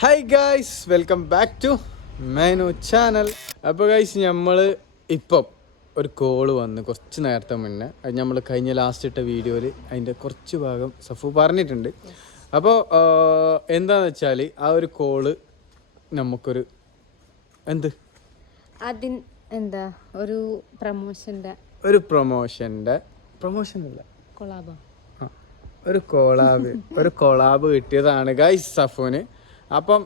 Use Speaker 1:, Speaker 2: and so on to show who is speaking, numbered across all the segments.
Speaker 1: Hi guys welcome back to menu channel അപ്പോൾ guys നമ്മൾ ഇപ്പം ഒരു കോൾ വന്ന് കുറച്ച് നേരത്തെ മുന്നേ. നമ്മൾ കഴിഞ്ഞ ലാസ്റ്റ് ഇട്ട വീഡിയോയിൽ അതിന്റെ കുറച്ച് ഭാഗം സഫു പറഞ്ഞിട്ടുണ്ട്. അപ്പോൾ എന്താന്ന് വെച്ചാൽ ആ ഒരു കോൾ നമുക്കൊരു എന്ത്?
Speaker 2: അതിൻ എന്താ ഒരു പ്രൊമോഷന്റെ
Speaker 1: ഒരു പ്രൊമോഷന്റെ പ്രൊമോഷൻ അല്ല.
Speaker 2: കൊളാബോ
Speaker 1: ഒരു കൊളാബ് ഒരു കൊളാബ് കിട്ടിയതാണ് ഗൈസ് സഫോന് അപ്പം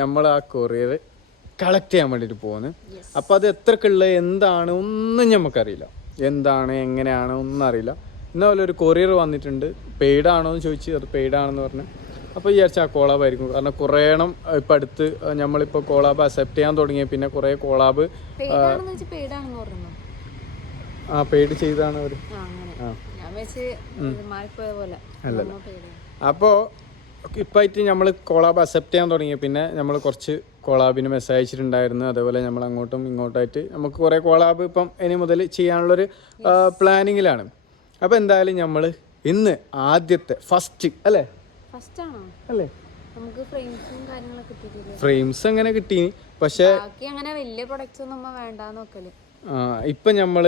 Speaker 1: നമ്മൾ ആ കൊറിയർ കളക്ട് ചെയ്യാൻ വേണ്ടിയിട്ട് പോകുന്നു അപ്പം അത് എത്രക്കുള്ള എന്താണ് ഒന്നും നമുക്കറിയില്ല എന്താണ് എങ്ങനെയാണ് ഒന്നും അറിയില്ല. എന്നാൽ ഒരു കൊറിയർ വന്നിട്ടുണ്ട്. പെയ്ഡ് ആണോ എന്ന് ചോദിച്ചു അത് പെയ്ഡ് ആണെന്ന് പറഞ്ഞു. അപ്പോൾ വിചാരിച്ചാൽ ആ കോളാബ് ആയിരിക്കും. കാരണം കുറേ എണ്ണം ഇപ്പം അടുത്ത് നമ്മളിപ്പോൾ കോളാബ് അക്സെപ്റ്റ് ചെയ്യാൻ തുടങ്ങിയ പിന്നെ കുറേ കോളാബ് ആ പെയ്ഡ് ചെയ്താണ് അവർ
Speaker 2: ആ അങ്ങനെ.
Speaker 1: ഇപ്പായിട്ട് നമ്മൾ കോളാബ് അക്സെപ്റ്റ് ചെയ്യാൻ തുടങ്ങി. പിന്നെ നമ്മൾ കുറച്ച് കോളാബിന് മെസ്സേജ് അയച്ചിട്ടുണ്ടായിരുന്നു അതേപോലെ നമ്മൾ അങ്ങോട്ടും ഇങ്ങോട്ടായിട്ട് നമുക്ക് കുറേ കോളാബ് ഇപ്പം ഇനി മുതൽ ചെയ്യാനുള്ളൊരു പ്ലാനിങ്ങിലാണ് അപ്പോൾ എന്തായാലും നമ്മൾ ഇന്ന് ആദ്യത്തെ ഫസ്റ്റ് അല്ലേ? അല്ലേ?
Speaker 2: ഫ്രെയിംസും
Speaker 1: അങ്ങനെ കിട്ടി പക്ഷേ
Speaker 2: അങ്ങനെ വലിയ പ്രൊഡക്ട്സ് ഒന്നും വേണ്ട നോക്കൽ.
Speaker 1: ഇപ്പം നമ്മൾ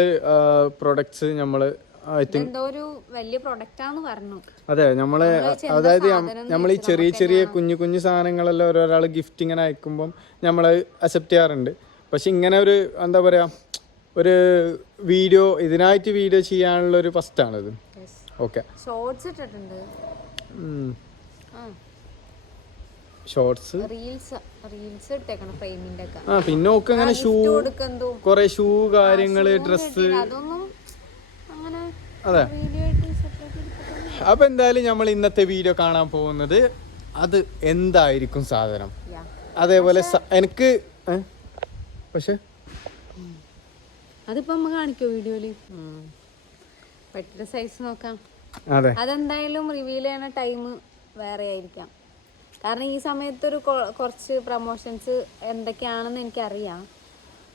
Speaker 1: പ്രൊഡക്ട്സ് നമ്മൾ അതെ നമ്മളെ അതായത് നമ്മൾ ഈ ചെറിയ ചെറിയ കുഞ്ഞു കുഞ്ഞു സാധനങ്ങളെല്ലാം ഓരോരാൾ ഗിഫ്റ്റ് ഇങ്ങനെ അയക്കുമ്പം നമ്മൾ അക്സെപ്റ്റ് ചെയ്യാറുണ്ട്. പക്ഷെ ഇങ്ങനെ ഒരു എന്താ പറയാ ഒരു വീഡിയോ ഇതിനായിട്ട് വീഡിയോ ചെയ്യാനുള്ള ഒരു ഫസ്റ്റ് ആണിത് ഓക്കെ
Speaker 2: ഷോർട്സ് ആ.
Speaker 1: പിന്നെ ഒക്കെ അങ്ങനെ ഷൂ കൊറേ ഷൂ കാര്യങ്ങൾ ഡ്രസ്സ്
Speaker 2: അതൊന്നും
Speaker 1: അതെ.
Speaker 2: വീഡിയോ ആയിട്ട് സെപ്പറേറ്റ് എടുത്തിട്ടൊന്നും
Speaker 1: അപ്പൊ എന്തായാലും നമ്മൾ ഇന്നത്തെ വീഡിയോ കാണാൻ പോകുന്നത് അത് എന്തായിരിക്കും സാധനം? അതേപോലെ എനിക്ക് പക്ഷേ?
Speaker 2: അതിപ്പോ നമ്മ കാണിക്കോ വീഡിയോയിൽ സൈസ് നോക്കാം.
Speaker 1: അതെ.
Speaker 2: അതെന്തായാലും റിവീൽ ചെയ്യണ ടൈം വേറെ ആയിരിക്കാം. കാരണം ഈ സമയത്തൊരു കുറച്ച് പ്രൊമോഷൻസ് എന്തൊക്കെയാണെന്ന് എനിക്കറിയാം.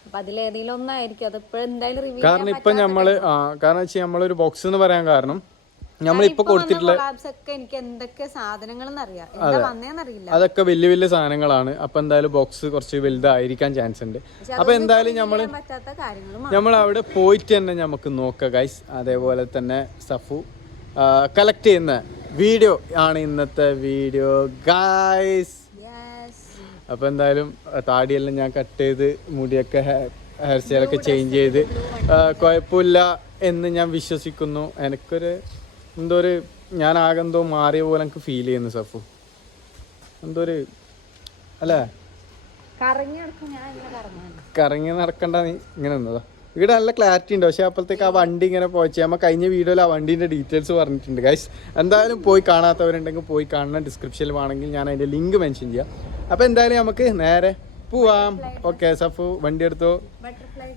Speaker 2: അപ്പൊ അതിലേതെങ്കിലും ഒന്നായിരിക്കും. അത് ഇപ്പോഴും എന്തായാലും റിവ്യൂ
Speaker 1: കാരണം ഇപ്പൊ നമ്മൾ ആ കാരണം വെച്ചാൽ നമ്മളൊരു ബോക്സ് എന്ന് പറയാൻ കാരണം നമ്മളിപ്പോ കൊടുത്തിട്ടുള്ള
Speaker 2: ഒക്കെ എനിക്ക് എന്തൊക്കെ അറിയാം. വന്നേന്നറിയില്ല.
Speaker 1: അതൊക്കെ വലിയ വലിയ സാധനങ്ങളാണ്. അപ്പൊ എന്തായാലും ബോക്സ് കുറച്ച് വലുതായിരിക്കാൻ ചാൻസ് ഉണ്ട്. അപ്പൊ എന്തായാലും
Speaker 2: കാര്യങ്ങളും
Speaker 1: നമ്മൾ അവിടെ പോയിട്ട് തന്നെ നമുക്ക് നോക്കാം ഗൈസ് അതേപോലെ തന്നെ സഫു കളക്ട് ചെയ്യുന്ന വീഡിയോ ആണ് ഇന്നത്തെ വീഡിയോ ഗൈസ്
Speaker 2: യെസ്
Speaker 1: അപ്പൊ എന്തായാലും താടിയെല്ലാം ഞാൻ കട്ട് ചെയ്ത് മുടിയൊക്കെ ഹെയർ സ്റ്റൈലൊക്കെ ചേഞ്ച് ചെയ്ത് കുഴപ്പമില്ല എന്ന് ഞാൻ വിശ്വസിക്കുന്നു. എനിക്കൊരു എന്തോ ഒരു ഞാൻ ആകെ എന്തോ മാറിയ പോലെ എനിക്ക് ഫീൽ ചെയ്യുന്നു സഫു. എന്തോ ഒരു അല്ലേ?
Speaker 2: കറങ്ങി
Speaker 1: നടക്കണ്ട നീ ഇങ്ങനെ നിന്നതാ. ഇവിടെ നല്ല ക്ലാരിറ്റി ഉണ്ട്. പക്ഷെ അപ്പോഴത്തേക്ക് ആ വണ്ടി ഇങ്ങനെ പോയിച്ച് നമ്മൾ കഴിഞ്ഞ വീഡിയോയിൽ ആ വണ്ടീന്റെ ഡീറ്റെയിൽസ് പറഞ്ഞിട്ടുണ്ട്. ഗൈസ് എന്തായാലും പോയി കാണാത്തവരുണ്ടെങ്കിൽ പോയി കാണണം. ഡിസ്ക്രിപ്ഷനിൽ വേണമെങ്കിൽ ഞാൻ അതിന്റെ ലിങ്ക് മെൻഷൻ ചെയ്യാം. അപ്പോൾ എന്തായാലും നമുക്ക് നേരെ പോവാം. ഓക്കെ സഫു വണ്ടി എടുത്തു?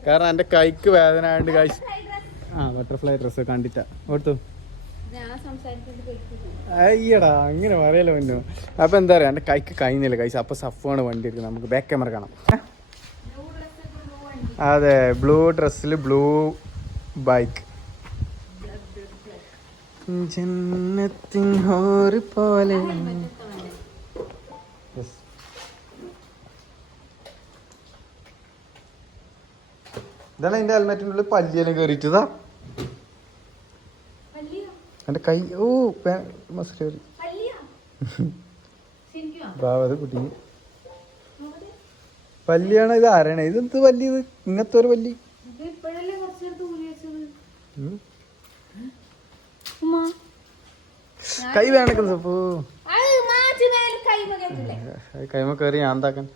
Speaker 1: കാരണം എന്റെ കൈക്ക് വേദന ആയതുകൊണ്ട് ഗൈസ് ആ ബട്ടർഫ്ലൈ ഡ്രസ്സ് കണ്ടിട്ടാ. ഓർത്തു അയ്യടാ അങ്ങനെ പറയല്ലോ മുന്നോ അപ്പോൾ എന്താ പറയുക എന്റെ കൈക്ക് കഴിഞ്ഞില്ല കൈസ് അപ്പോൾ സഫാണ് വണ്ടി എടുക്കുന്നത്. നമുക്ക് ബാക്ക് ക്യാമറ കാണാം. അതെ ബ്ലൂ ഡ്രസ്സിൽ ബ്ലൂ ബൈക്ക് ജന്നത്തിൻ ഹോറ് പോലെ. ഇതാണ് എന്റെ ഹെൽമെറ്റിന്റെ ഉള്ളിൽ പല്ലിയെല്ലാം കയറിയിട്ടതാ എന്റെ കൈ ഓ മസ്റ്റ് കയറി. ബാവത് കുട്ടി പല്ലിയാണ് ഇത് ആരാണ്? ഇത് എന്ത് പല്ലി ഇത്? ഇങ്ങനത്തെ ഒരു പല്ലി. കൈ വേണക്കുന്നു
Speaker 2: പോ
Speaker 1: കൈമ കയറി ഞാൻ എന്താക്കാൻ?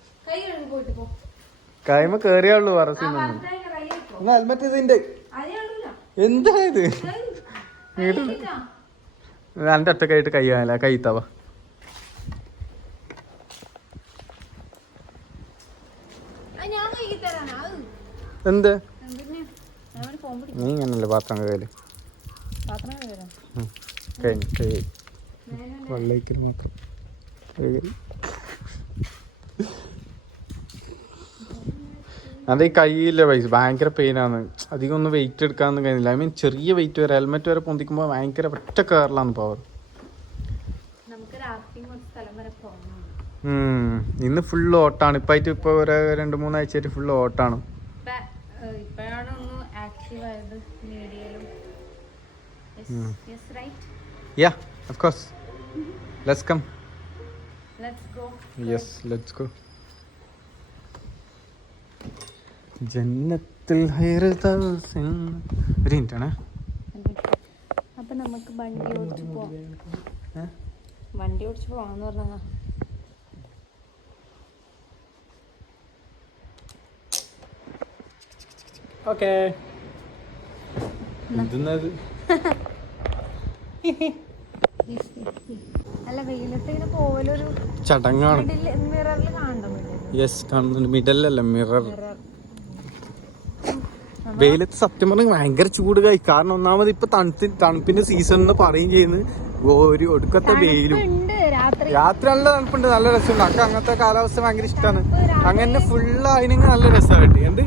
Speaker 1: കൈമ കയറിയുള്ളൂ പറസിന്നൊന്നും
Speaker 2: അതിന്റെ കൈ വെച്ചോ
Speaker 1: എന്നാ ഹെൽമെറ്റ് ഇതിന്റെ എന്താ ഇത്? എന്റെ ഒറ്റക്കായിട്ട് കൈ വേല കൈ തവ
Speaker 2: ഞാൻ കൈ തരാനാ അത്
Speaker 1: എന്ത്? നീ ഇങ്ങനല്ലേ പാത്രം കയ്യിൽ
Speaker 2: കഴിഞ്ഞു കഴുകാൻ
Speaker 1: ഉം. കൈ കൈ വെള്ളയിക്കൽ മാത്രം കഴുകൽ. അത് ഈ കയ്യിലെ പൈസ ഭയങ്കര പെയിനാണ് അധികം ഒന്നും വെയിറ്റ് എടുക്കാനൊന്നും കഴിയുന്നില്ല. ഐ മീൻ ചെറിയ വെയിറ്റ് വരെ ഹെൽമെറ്റ് വരെ പൊന്തിക്കുമ്പോൾ ഭയങ്കര ഒറ്റ കയറലാണ് പവർ
Speaker 2: നമുക്ക് രാത്രി കുറച്ച് സ്ഥലം വരെ പോകണം
Speaker 1: ഉം. ഇന്ന് ഫുള്ള് ഓട്ടാണ് ഇപ്പായിട്ട് ഇപ്പൊ ഒരു രണ്ട് മൂന്നാഴ്ചയായിട്ട് full ഓട്ടാണ് yeah of course let's come yes let's go ജന്നത്തിൽ ഹൈർ താസിൻ ഒരു മിനിറ്റ് ആണ്.
Speaker 2: അപ്പൊ നമുക്ക് വണ്ടി ഓടിച്ചു പോവാം. വണ്ടി ഓടിച്ചു പോവാന്ന് പറഞ്ഞാ
Speaker 1: ഓക്കെ. എന്തെന്നത്?
Speaker 2: അല്ല വെയിലത്ത് ഇങ്ങനെ പോവലൊരു
Speaker 1: ചടങ്ങാണ്. യെസ് കാണുന്നുണ്ട് മിഡലല്ല മിറർ വെയിലത്ത് സത്യം പറഞ്ഞാൽ ഭയങ്കര ചൂട് കായി കാരണം ഒന്നാമത് ഇപ്പൊ തണുത്തി തണുപ്പിന്റെ സീസൺ എന്ന് പറയും ചെയ്യുന്നത് ഒരു ഒടുക്കത്തെ വെയിലും.
Speaker 2: രാത്രി
Speaker 1: നല്ല തണുപ്പുണ്ട്. നല്ല രസമുണ്ട്. അക്ക അങ്ങനത്തെ കാലാവസ്ഥ ഭയങ്കര ഇഷ്ടമാണ് അങ്ങനെ ഫുൾ അതിനെങ്കിൽ നല്ല രസമായിട്ട് എന്ത്?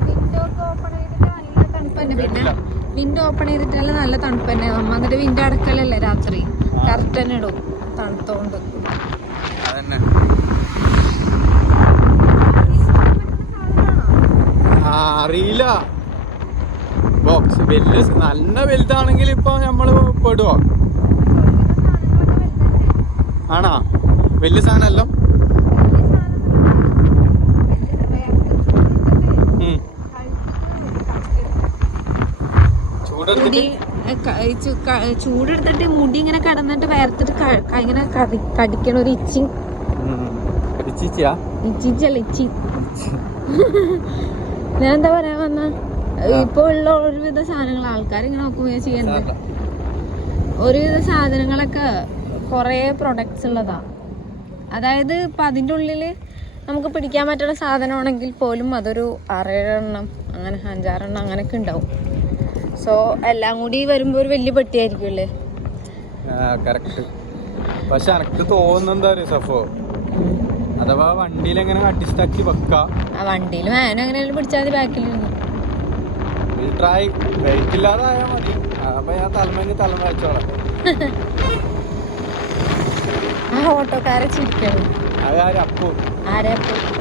Speaker 2: വിൻഡോ ഓപ്പൺ തന്നെ. ചെയ്തിട്ടല്ല നല്ല തണുപ്പ് തന്നെ. നമ്മ എന്നിട്ട് വിൻഡോ അടക്കലല്ലേ രാത്രി. കറക്റ്റ് ഇടും. തണുത്തോണ്ട്.
Speaker 1: അതന്നെ. അറിയില്ല. ബോക്സ് വലിയ നല്ല വലുതാണെങ്കിൽ ഇപ്പൊ നമ്മൾ പെടുവോ? ആണോ? വലിയ സാധനമല്ല ഉം. ചൂടെടുത്തിട്ട്
Speaker 2: മുടി ചൂടെടുത്തിട്ട് മുടി ഇങ്ങനെ കടന്നിട്ട് വേർത്തിട്ട് ഇങ്ങനെ കടി കടിക്കണ ഒരു
Speaker 1: ഇച്ചിങ്
Speaker 2: ഇച്ചിച്ചല്ല ഇച്ചി ഞാൻ എന്താ പറയാൻ വന്ന? ഇപ്പൊ ഉള്ള ഒരുവിധ സാധനങ്ങൾ ആൾക്കാർ ഇങ്ങനെ നോക്കുകയോ ചെയ്യുന്നത് ഒരുവിധ സാധനങ്ങളൊക്കെ കൊറേ പ്രൊഡക്ട്സ് ഉള്ളതാ. അതായത് ഇപ്പൊ അതിന്റെ ഉള്ളിൽ നമുക്ക് പിടിക്കാൻ പറ്റുന്ന സാധനമാണെങ്കിൽ പോലും അതൊരു ആറേഴെണ്ണം അങ്ങനെ അഞ്ചാറെണ്ണം അങ്ങനെയൊക്കെ ഉണ്ടാവും. സോ എല്ലാം കൂടി വരുമ്പോൾ ഒരു വലിയ പെട്ടിയായിരിക്കും അല്ലേ?
Speaker 1: പക്ഷെ എനക്ക് തോന്നുന്നു എന്താ പറയുക സഫോ? അഥവാ വണ്ടിയിൽ എങ്ങനെ അടിസ്റ്റാക്കി വെക്ക?
Speaker 2: വണ്ടിയിൽ വാനും അങ്ങനെയാലും പിടിച്ചാൽ ബാക്കിലിരുന്നു
Speaker 1: ട്രൈ വെയിറ്റ് ഇല്ലാതായാൽ മതി. അപ്പൊ ഞാൻ തലമഞ്ഞ് തലമ വെച്ചോളാം
Speaker 2: ആ ഓട്ടോക്കാരെ ചിരിക്കണം?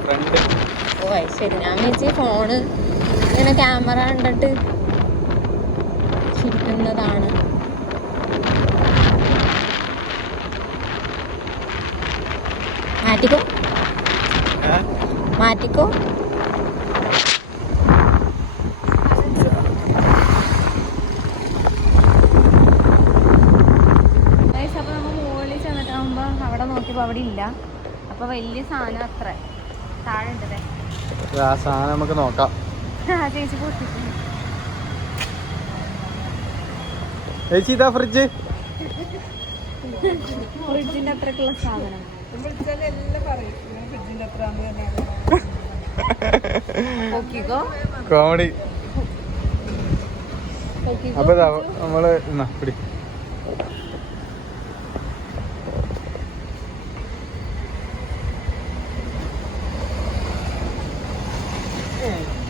Speaker 1: ഫ്രണ്ട്
Speaker 2: ഓ ശരി. ഞാൻ വെച്ച് ഫോണ് ഇങ്ങനെ ക്യാമറ കണ്ടിട്ട് ചിരിക്കുന്നതാണ് മാറ്റിക്കോ. മാറ്റിക്കോ. അവിടെ നോക്കിയപ്പോൾ അവിടെ ഇല്ല. അപ്പൊ വലിയ സാധനം അത്ര. താഴെ ഉണ്ട് ദേ.
Speaker 1: ആ സാധനം നമുക്ക് നോക്കാം.
Speaker 2: ആ ചേച്ചി പൊട്ടിച്ചു
Speaker 1: ചേച്ചി ഇതാ ഫ്രിഡ്ജ്
Speaker 2: ഫ്രിഡ്ജിന്റെ അത്രക്കുള്ള സാധനം. നോക്കിക്കോ
Speaker 1: കോമഡി അപ്പൊ നമ്മൾ പിടി.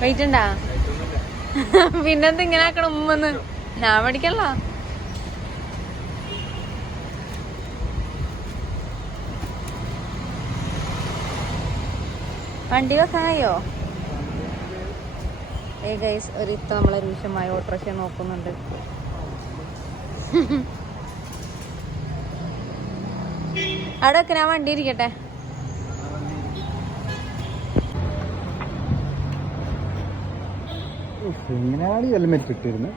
Speaker 2: വെയിറ്റ് ഉണ്ടാ? പിന്നെന്ത് ഇങ്ങനെ ആക്കണം ഉമ്മന്ന്? ഞാൻ പഠിക്കല്ല വണ്ടി വെക്കാനായോ ഏ ഗൈസ് ഒരു ഇത്ത നമ്മളെ രൂക്ഷമായ ഓട്ടോറിക്ഷ നോക്കുന്നുണ്ട്. അവിടെ വെക്ക് ഞാൻ വണ്ടി ഇരിക്കട്ടെ.
Speaker 1: ഹെൽമെറ്റ് ഇട്ടിരുന്നത്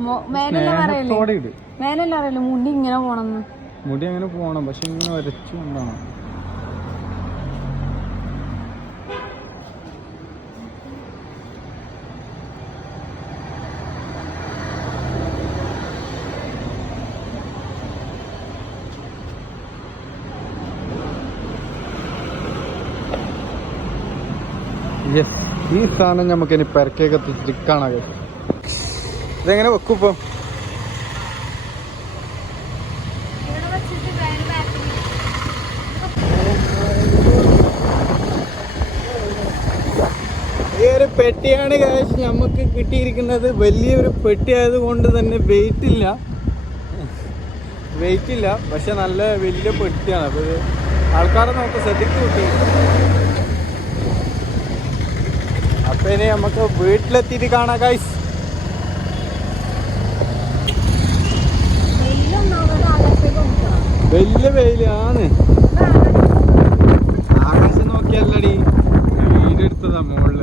Speaker 2: മോ- മേലെല്ലാം പറയല്ലേ മുടി ഇങ്ങനെ പോണെന്ന്.
Speaker 1: മുടി അങ്ങനെ പോണം പക്ഷെ ഇങ്ങനെ വരച്ചു കൊണ്ടാണ്. സാധനം നമുക്ക് ഇനി പെരക്കേക്ക് കാണാൻ ഇതെങ്ങനെ വെക്കും ഇപ്പൊ? ഒരു പെട്ടിയാണ് കാശ് നമുക്ക് കിട്ടിയിരിക്കുന്നത് വലിയൊരു പെട്ടി ആയതുകൊണ്ട് തന്നെ വെയിറ്റ് ഇല്ല. വെയിറ്റ് ഇല്ല. പക്ഷെ നല്ല വലിയ പെട്ടിയാണ്. അപ്പോൾ ആൾക്കാരെ നമുക്ക് ശ്രദ്ധിച്ചു കുട്ടി. അപ്പൊ ഇനി നമുക്ക് വീട്ടിലെത്തിയിട്ട് കാണാം
Speaker 2: നോക്കണം
Speaker 1: വലിയ വെയിലാണ്. ആകാശം നോക്കിയല്ലടി. വീടെടുത്തതാ മുകളിൽ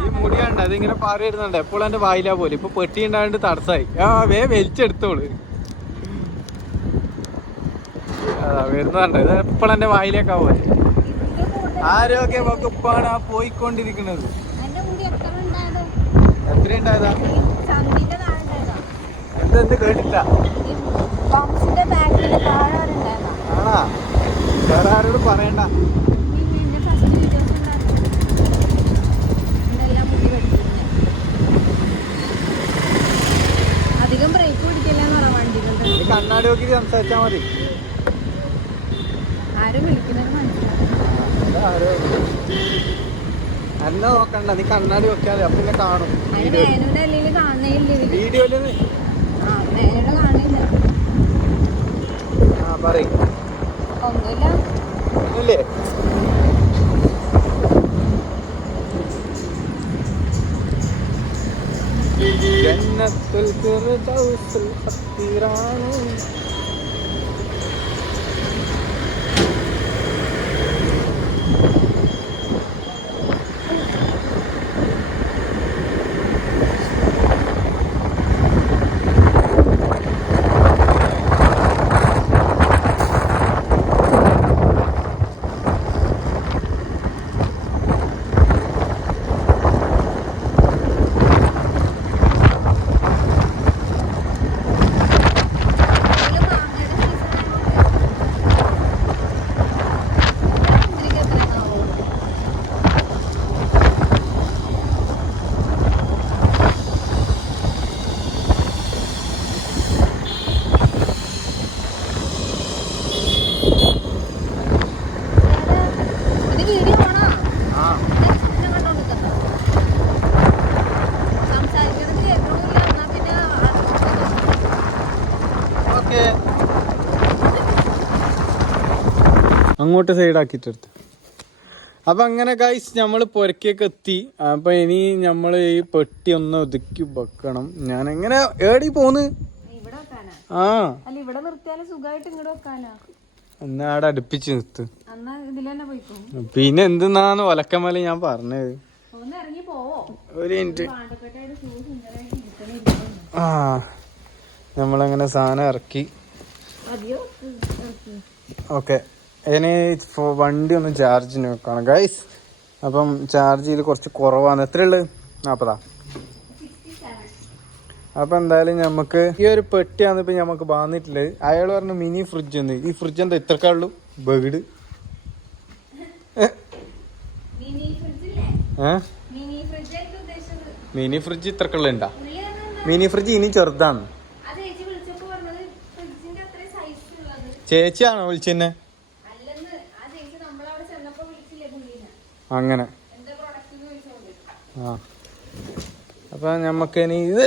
Speaker 1: ഈ മുടി കണ്ട അതിങ്ങനെ പാറി വരുന്നുണ്ട് എപ്പോഴും എന്റെ വായിലാ പോലെ. ഇപ്പൊ പെട്ടി ഉണ്ടായത് തടസ്സായി. ആ വേ വലിച്ചെടുത്തോൾ. അതാ വരുന്നുണ്ട്. ഇത് എപ്പോഴും എന്റെ വായിലേക്കാ പോലെ. ആരോഗ്യ വകുപ്പാണ് ആ പോയിക്കൊണ്ടിരിക്കുന്നത്.
Speaker 2: എത്ര ഉണ്ടായത്?
Speaker 1: എന്തെന്ത് കേട്ടില്ല ആണാ? വേറെ ആരോട് പറയണ്ട.
Speaker 2: അധികം ബ്രേക്ക് പിടിക്കില്ലെന്ന് വണ്ടികളുടെ
Speaker 1: കണ്ണാടി നോക്കി സംസാരിച്ചാ മതി.
Speaker 2: ആരും മനസ്സിലാവും
Speaker 1: എന്നെ നോക്കണ്ട. നീ കണ്ണാടി നോക്കിയാലേ അപ്പൊ പിന്നെ കാണും. വീഡിയോയിൽ
Speaker 2: ആ
Speaker 1: പറയും.
Speaker 2: ഒന്നുമില്ല.
Speaker 1: ജന്നത്തുൽ ഫിർദൗസുൽ
Speaker 2: ഇതിൽ മാങ്ങയുടെ season ആയതുകൊണ്ട് ഇതിലേക്ക് എത്രയാണാവോ? ഇത് വീഡിയോ ആണോ
Speaker 1: ആ
Speaker 2: ഇത് കണ്ടോണ്ടിരിക്കുന്നോ? സംസാരിക്കുന്നത് കേൾക്കണമില്ല എന്നാ പിന്നെ
Speaker 1: ഓക്കെ അങ്ങോട്ട് സൈഡാക്കിട്ടെടുത്ത് അപ്പൊ അങ്ങനെ ഗൈസ് നമ്മൾ പുരക്കൊക്കെ എത്തി. അപ്പൊ ഇനി നമ്മൾ ഈ പെട്ടി ഒന്ന് ഒതുക്കി വെക്കണം. ഞാൻ എങ്ങനെ ഏടി പോന്ന്? ആ. എന്നാ അവിടെ അടുപ്പിച്ച് നിർത്ത്. പിന്നെ എന്തെന്നാന്ന് ഒലക്കമല ഞാൻ പറഞ്ഞത്. ഒരു മിനിറ്റ് ആ. നമ്മളങ്ങനെ സാധനം ഇറക്കി. ഓക്കെ. ഫോ- വണ്ടി ഒന്ന് ചാർജിന് വെക്കണം. ഗൈസ് അപ്പം ചാർജ് ചെയ്ത് കുറച്ച് കുറവാണ്. എത്രയുള്ളത് നാൽപ്പതാ അപ്പം എന്തായാലും നമുക്ക് ഈ ഒരു പെട്ടിയാണ് ഇപ്പം നമുക്ക് വന്നിട്ടുള്ളത് അയാൾ പറഞ്ഞു മിനി ഫ്രിഡ്ജ് ഉണ്ട്. ഈ ഫ്രിഡ്ജ് എന്താ ഇത്രക്കുള്ളൂ ബഗിഡ്.
Speaker 2: മിനി ഫ്രിഡ്ജില്ലേ
Speaker 1: ഏ?
Speaker 2: മിനി ഫ്രിഡ്ജ്
Speaker 1: ഇത്രക്കുള്ള ഉണ്ടാ? മിനി ഫ്രിഡ്ജ് ഇനി ചെറുതാണ്.
Speaker 2: ചേച്ചിയാണോ ചേച്ചി വിളിച്ചപ്പോ പറഞ്ഞത് ഫ്രിഡ്ജിന്റെ അത്രയും സൈസ് ഉള്ളത്
Speaker 1: ചേച്ചിയാണോ വിളിച്ചെന്നെ
Speaker 2: അല്ലെന്ന് ആ ചേച്ചി നമ്മളവിടെ ചെന്നപ്പോ വിളിച്ചില്ലേ പുള്ളീനെ
Speaker 1: അങ്ങനെ. ആ. അപ്പൊ നമുക്ക് ഇനി ഇത്.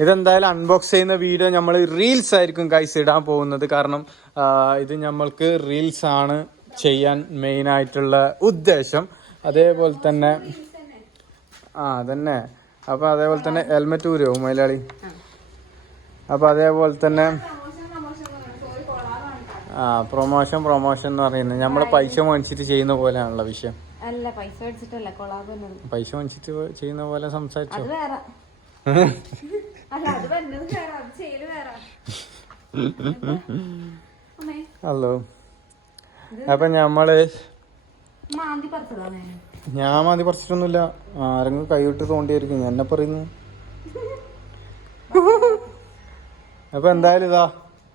Speaker 1: ഇതെന്തായാലും അൺബോക്സ് ചെയ്യുന്ന വീഡിയോ നമ്മൾ റീൽസ് ആയിരിക്കും കൈസ് ഇടാൻ പോകുന്നത്. കാരണം ഇത് നമ്മൾക്ക് റീൽസ് ആണ് ചെയ്യാൻ മെയിൻ ആയിട്ടുള്ള ഉദ്ദേശം. അതേപോലെ തന്നെ ആ അതന്നെ. അപ്പൊ അതേപോലെ തന്നെ ഹെൽമെറ്റ് ഊരോ മലയാളി അപ്പൊ അതേപോലെ തന്നെ
Speaker 2: പ്രമോഷൻ പ്രമോഷൻ സോറി കൊളാറാണ്
Speaker 1: ആ പ്രൊമോഷൻ പ്രൊമോഷൻ എന്ന് പറയുന്നത്. നമ്മൾ പൈസ മേടിച്ചിട്ട് ചെയ്യുന്ന പോലെയാണല്ലോ വിഷയം.
Speaker 2: അല്ല പൈസ മേടിച്ചിട്ടല്ല കൊളാബ്
Speaker 1: പൈസ മേടിച്ചിട്ട് ചെയ്യുന്ന പോലെ സംസാരിച്ചോ? ഹലോ. അപ്പൊ
Speaker 2: ഞമ്മൾ
Speaker 1: ഞാൻ മാതി പറിച്ചിട്ടൊന്നുമില്ല. ആരെങ്കിലും കൈവിട്ട് തോണ്ടിയായിരിക്കും. എന്നെ പറയുന്നു. അപ്പൊ എന്തായാലും ഇതാ.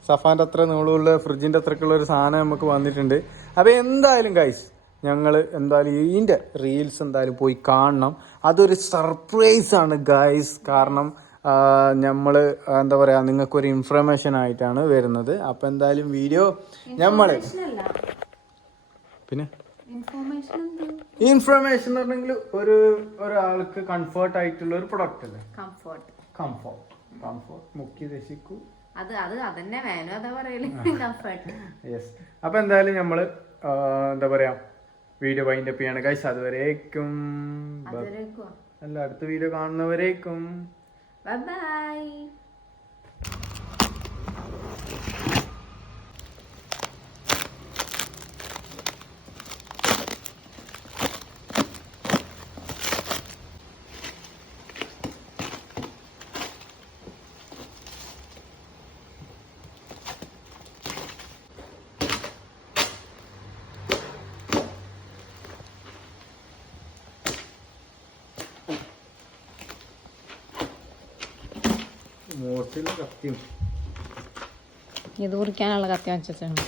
Speaker 1: സഫാന്റെ അത്ര നീളമുള്ള ഫ്രിഡ്ജിന്റെ അത്രക്കുള്ള ഒരു സാധനം നമുക്ക് വന്നിട്ടുണ്ട്. അപ്പോൾ എന്തായാലും ഗൈസ് ഞങ്ങൾ എന്തായാലും ഇതിന്റെ റീൽസ് എന്തായാലും പോയി കാണണം. അതൊരു സർപ്രൈസ് ആണ് ഗൈസ് കാരണം നമ്മൾ എന്താ പറയുക നിങ്ങൾക്ക് ഒരു ഇൻഫർമേഷൻ ആയിട്ടാണ് വരുന്നത്. അപ്പം എന്തായാലും വീഡിയോ
Speaker 2: നമ്മൾ
Speaker 1: പിന്നെ?
Speaker 2: ഇൻഫോർമേഷൻ
Speaker 1: എന്ന് പറഞ്ഞെങ്കിൽ ഒരു ഒരാൾക്ക് കംഫർട്ട് ആയിട്ടുള്ള ഒരു പ്രൊഡക്റ്റ് അല്ലേ?
Speaker 2: കംഫർട്ട്
Speaker 1: കംഫർട്ട് കംഫർട്ട് മുക്കി രസിക്കൂ
Speaker 2: അത് അത് അതന്നെ വേനോ അതാ പറയൽ. കംഫർട്ട്
Speaker 1: യെസ് അപ്പൊ എന്തായാലും നമ്മൾ എന്താ പറയാ വീഡിയോ വൈൻഡ് അപ്പ് ചെയ്യാണ്. കൈസ് അതുവരേക്കും.
Speaker 2: അതുവരേക്കും.
Speaker 1: അല്ല അടുത്ത വീഡിയോ കാണുന്നവരേക്കും.
Speaker 2: ബൈ ബൈ
Speaker 1: മോട്ടിലെ കത്തിയും.
Speaker 2: ഇത് കുറിക്കാനുള്ള കത്തി വെച്ചിട്ടുണ്ട്.